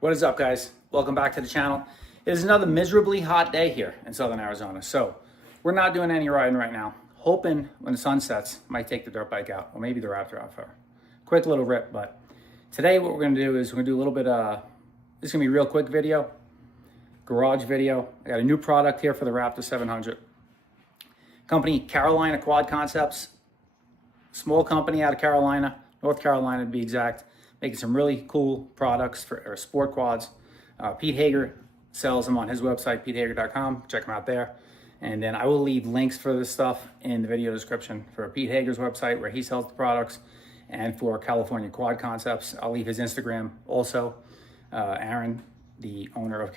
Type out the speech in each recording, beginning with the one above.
What is up, guys? Welcome back to the channel. It is another miserably hot day here in Southern Arizona. So we're not doing any riding right now. Hoping when the sun sets, might take the dirt bike out or maybe the Raptor out for a quick little rip. But today what we're gonna do is we're gonna do a little bit this is gonna be a real quick video, garage video. I got a new product here for the Raptor 700. Company Carolina Quad Concepts, small company out of Carolina, North Carolina to be exact, making some really cool products for sport quads. Pete Hager sells them on his website, petehager.com. Check him out there. And then I will leave links for this stuff in the video description for Pete Hager's website where he sells the products, and for California Quad Concepts. I'll leave his Instagram also. Aaron, the owner of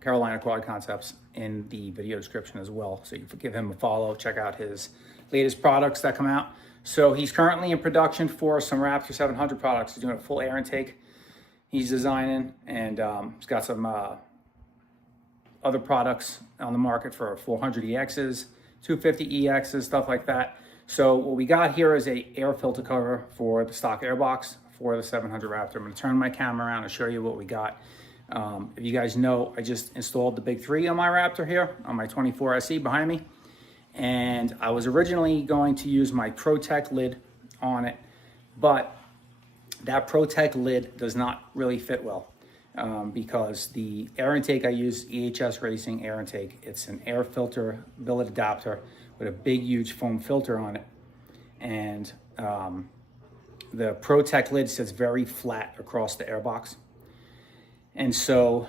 Carolina Quad Concepts, in the video description as well. So you can give him a follow, check out his latest products that come out. So he's currently in production for some Raptor 700 products. He's doing a full air intake he's designing, and he's got some other products on the market for 400 EXs, 250 EXs, stuff like that. So what we got here is a air filter cover for the stock airbox for the 700 Raptor. I'm gonna turn my camera around and show you what we got. If you guys know, I just installed the big 3 on my Raptor here, on my 24 SE behind me. And I was originally going to use my Protect lid on it, but that Protect lid does not really fit well because the air intake I use, EHS Racing air intake, it's an air filter billet adapter with a big, huge foam filter on it. And the Protect lid sits very flat across the airbox. And so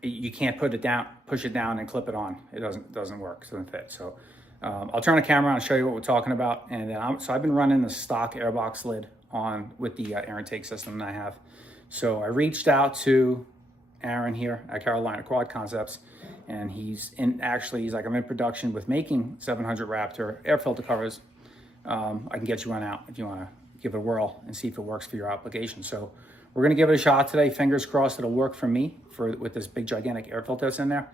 you can't put it down, push it down and clip it on. It doesn't work, it doesn't fit. So I'll turn the camera on and show you what we're talking about. And then so I've been running the stock airbox lid on with the air intake system that I have. So I reached out to Aaron here at Carolina Quad Concepts, and he's like, I'm in production with making 700 Raptor air filter covers. I can get you one out if you want to give it a whirl and see if it works for your application. So we're gonna give it a shot today. Fingers crossed it'll work for me with this big gigantic air filter that's in there.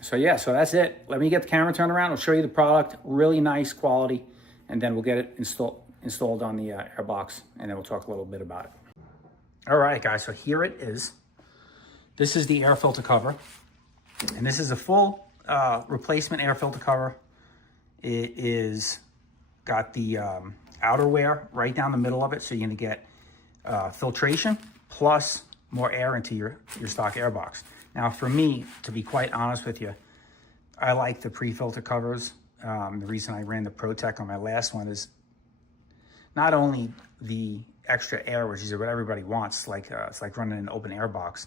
So yeah, so that's it. Let me get the camera turned around. I'll show you the product, really nice quality, and then we'll get it installed on the airbox, and then we'll talk a little bit about it. All right, guys, so here it is. This is the air filter cover, and this is a full replacement air filter cover. It is got the outerwear right down the middle of it, so you're gonna get filtration plus more air into your stock airbox. Now, for me, to be quite honest with you, I like the pre-filter covers. The reason I ran the Protect on my last one is not only the extra air, which is what everybody wants, it's like running an open air box,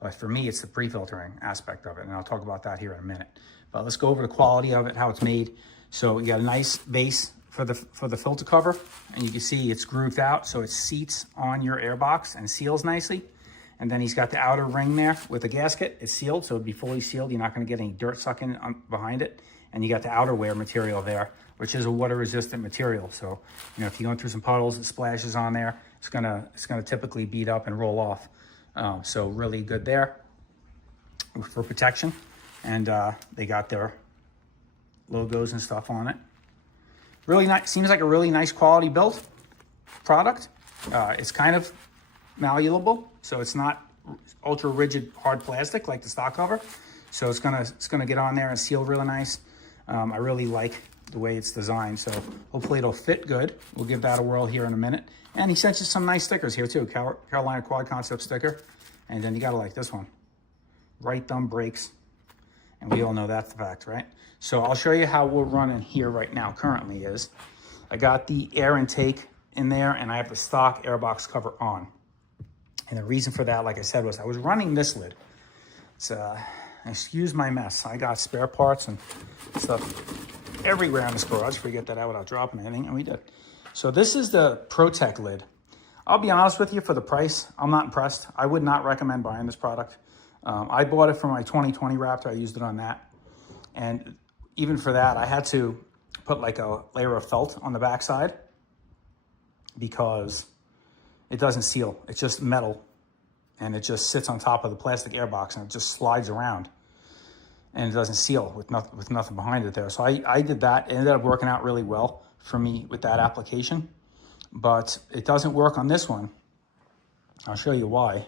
but for me, it's the pre-filtering aspect of it, and I'll talk about that here in a minute. But let's go over the quality of it, how it's made. So you got a nice base for the filter cover, and you can see it's grooved out, so it seats on your airbox and seals nicely. And then he's got the outer ring there with a gasket. It's sealed, so it'd be fully sealed. You're not going to get any dirt sucking behind it. And you got the outerwear material there, which is a water-resistant material. So, you know, if you're going through some puddles, it splashes on there, it's gonna typically beat up and roll off. So really good there for protection. And they got their logos and stuff on it. Really nice. Seems like a really nice quality build product. It's kind of malleable, so it's not ultra rigid hard plastic like the stock cover. So it's gonna get on there and seal really nice. I really like the way it's designed, so hopefully it'll fit good. We'll give that a whirl here in a minute. And he sent you some nice stickers here too, Carolina Quad Concept sticker. And then you gotta like this one, right thumb brakes. And we all know that's the fact, right? So I'll show you how we're running here right now currently is, I got the air intake in there and I have the stock airbox cover on. And the reason for that, like I said, was I was running this lid. It's, excuse my mess. I got spare parts and stuff everywhere in this garage. We get that out without dropping anything, and we did. So this is the Protect lid. I'll be honest with you, for the price, I'm not impressed. I would not recommend buying this product. I bought it for my 2020 Raptor. I used it on that. And even for that, I had to put like a layer of felt on the backside because it doesn't seal. It's just metal, and it just sits on top of the plastic airbox, and it just slides around, and it doesn't seal with nothing behind it there. So I did that. It ended up working out really well for me with that application, but it doesn't work on this one I'll show you why.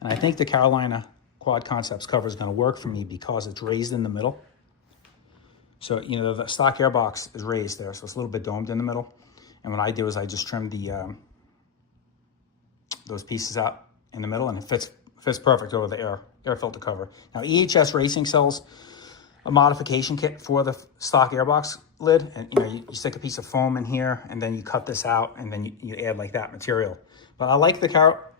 And I think the Carolina Quad Concepts cover is going to work for me because it's raised in the middle. So, you know, the stock airbox is raised there, so it's a little bit domed in the middle. And what I do is I just trim the those pieces out in the middle, and it fits perfect over the air filter cover. Now, EHS Racing sells a modification kit for the stock airbox lid, and you know, you stick a piece of foam in here, and then you cut this out, and then you add like that material. But I like the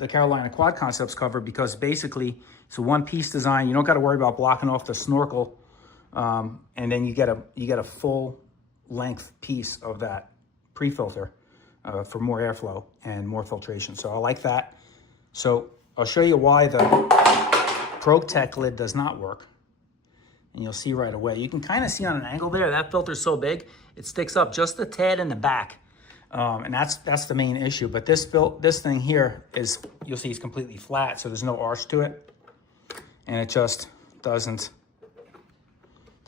Carolina Quad Concepts cover because basically it's a one-piece design. You don't got to worry about blocking off the snorkel, and then you get a full length piece of that pre-filter for more airflow and more filtration. So I like that. So I'll show you why the ProTech lid does not work. And you'll see right away. You can kind of see on an angle there, that filter's so big, it sticks up just a tad in the back. And that's the main issue. But this thing here is, you'll see it's completely flat, so there's no arch to it. And it just doesn't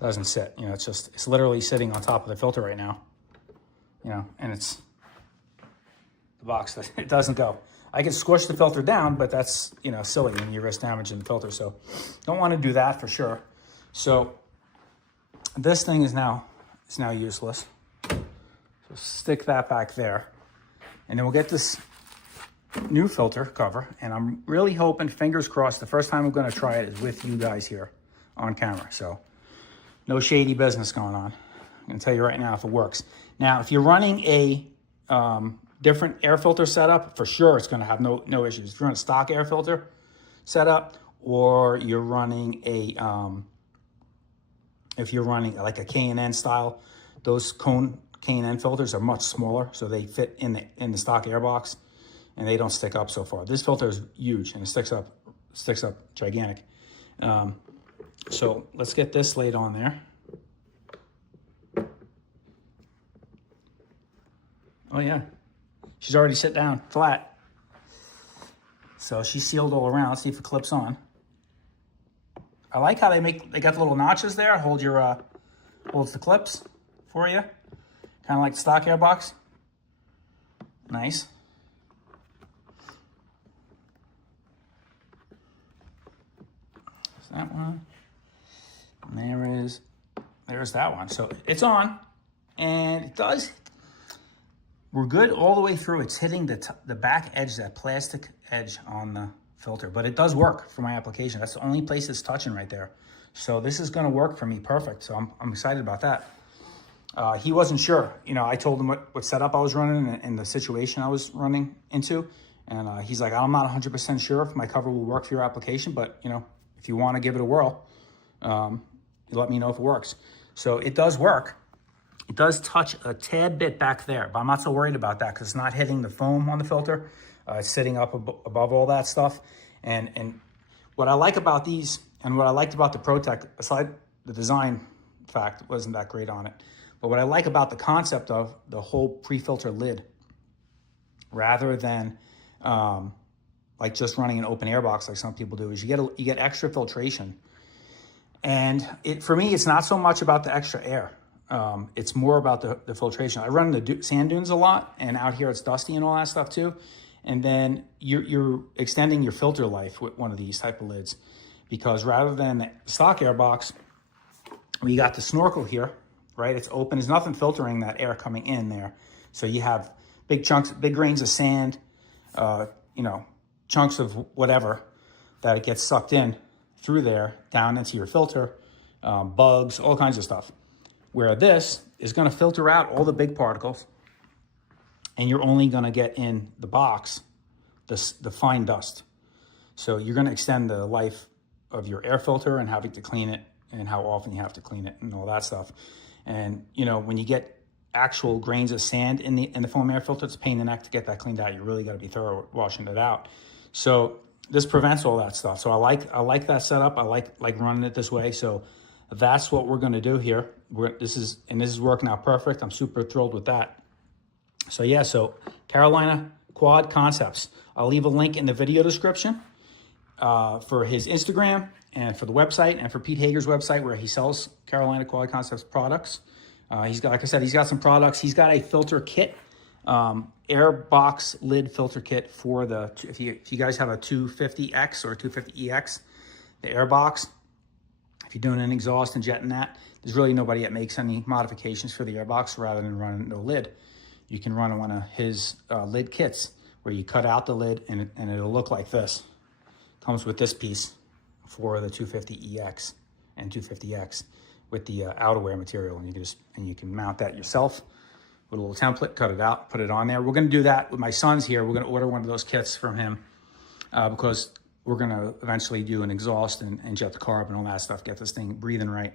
sit. You know, it's literally sitting on top of the filter right now. You know, and it's the box, it doesn't go. I can squish the filter down, but that's, you know, silly and you risk damaging the filter. So don't want to do that for sure. So this thing is now useless. So stick that back there. And then we'll get this new filter cover. And I'm really hoping, fingers crossed, the first time I'm going to try it is with you guys here on camera. So no shady business going on. I'm going to tell you right now if it works. Now, if you're running a different air filter setup, for sure it's going to have no issues. If you're running a stock air filter setup, or you're running a if you're running like a K&N style, those cone K&N filters are much smaller, so they fit in the stock air box, and they don't stick up so far. This filter is huge, and it sticks up gigantic. So let's get this laid on there. Oh yeah, she's already sit down flat. So she's sealed all around. Let's see if it clips on. I like how they got the little notches there. Holds the clips for you. Kind of like the stock air box. Nice. There's that one. And there's that one. So it's on, and it does. We're good all the way through. It's hitting the back edge, that plastic edge on the filter, but it does work for my application. That's the only place it's touching right there. So this is going to work for me perfect. So I'm excited about that. He wasn't sure. You know, I told him what setup I was running and the situation I was running into. And he's like, I'm not 100% sure if my cover will work for your application, but you know, if you want to give it a whirl, you let me know if it works. So it does work. It does touch a tad bit back there, but I'm not so worried about that because it's not hitting the foam on the filter. It's sitting up above all that stuff. And what I like about these, and what I liked about the ProTech, aside the design fact wasn't that great on it, but what I like about the concept of the whole pre-filter lid, rather than like just running an open air box like some people do, is you get extra filtration. And for me, it's not so much about the extra air. It's more about the filtration. I run the sand dunes a lot, and out here it's dusty and all that stuff too. And then you're extending your filter life with one of these type of lids, because rather than the stock air box, we got the snorkel here, right? It's open. There's nothing filtering that air coming in there. So you have big chunks, big grains of sand, you know, chunks of whatever that it gets sucked in through there down into your filter, bugs, all kinds of stuff. Where this is going to filter out all the big particles, and you're only going to get in the box the fine dust. So you're going to extend the life of your air filter and having to clean it, and how often you have to clean it and all that stuff. And you know, when you get actual grains of sand in the foam air filter, it's a pain in the neck to get that cleaned out. You really got to be thorough washing it out. So this prevents all that stuff. So I like that setup. I like running it this way. So that's what we're going to do here. This is working out perfect. I'm super thrilled with that. So yeah, so Carolina Quad Concepts. I'll leave a link in the video description for his Instagram and for the website, and for Pete Hager's website where he sells Carolina Quad Concepts products. He's got, like I said, he's got some products. He's got a filter kit air box lid filter kit for the, if you guys have a 250X or 250EX, the air box, if you're doing an exhaust and jetting that, there's really nobody that makes any modifications for the air box rather than running no lid. You can run one of his lid kits where you cut out the lid and it'll look like this. Comes with this piece for the 250EX and 250X with the outerwear material, and you can mount that yourself with a little template, cut it out, put it on there. We're gonna do that with my son's here. We're gonna order one of those kits from him because we're gonna eventually do an exhaust and jet the carb and all that stuff, get this thing breathing right.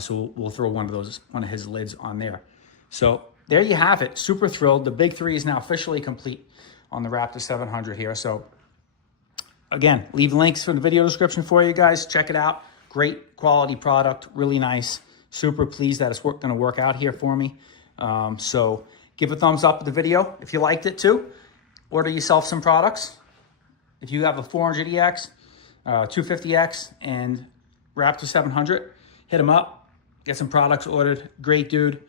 So we'll throw one of his lids on there. So there you have it, super thrilled. The big three is now officially complete on the Raptor 700 here. So again, leave links for the video description for you guys. Check it out. Great quality product, really nice. Super pleased that it's gonna work out here for me. So give a thumbs up to the video if you liked it too. Order yourself some products. If you have a 400EX, 250X, and Raptor 700, hit them up. Get some products ordered. Great dude.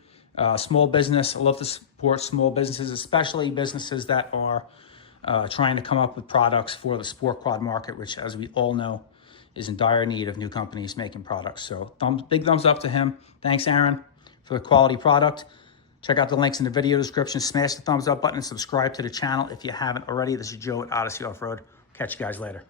Small business. I love to support small businesses, especially businesses that are trying to come up with products for the sport quad market, which, as we all know, is in dire need of new companies making products. So big thumbs up to him. Thanks, Aaron, for the quality product. Check out the links in the video description. Smash the thumbs up button and subscribe to the channel if you haven't already. This is Joe at Odyssey Off-Road. Catch you guys later.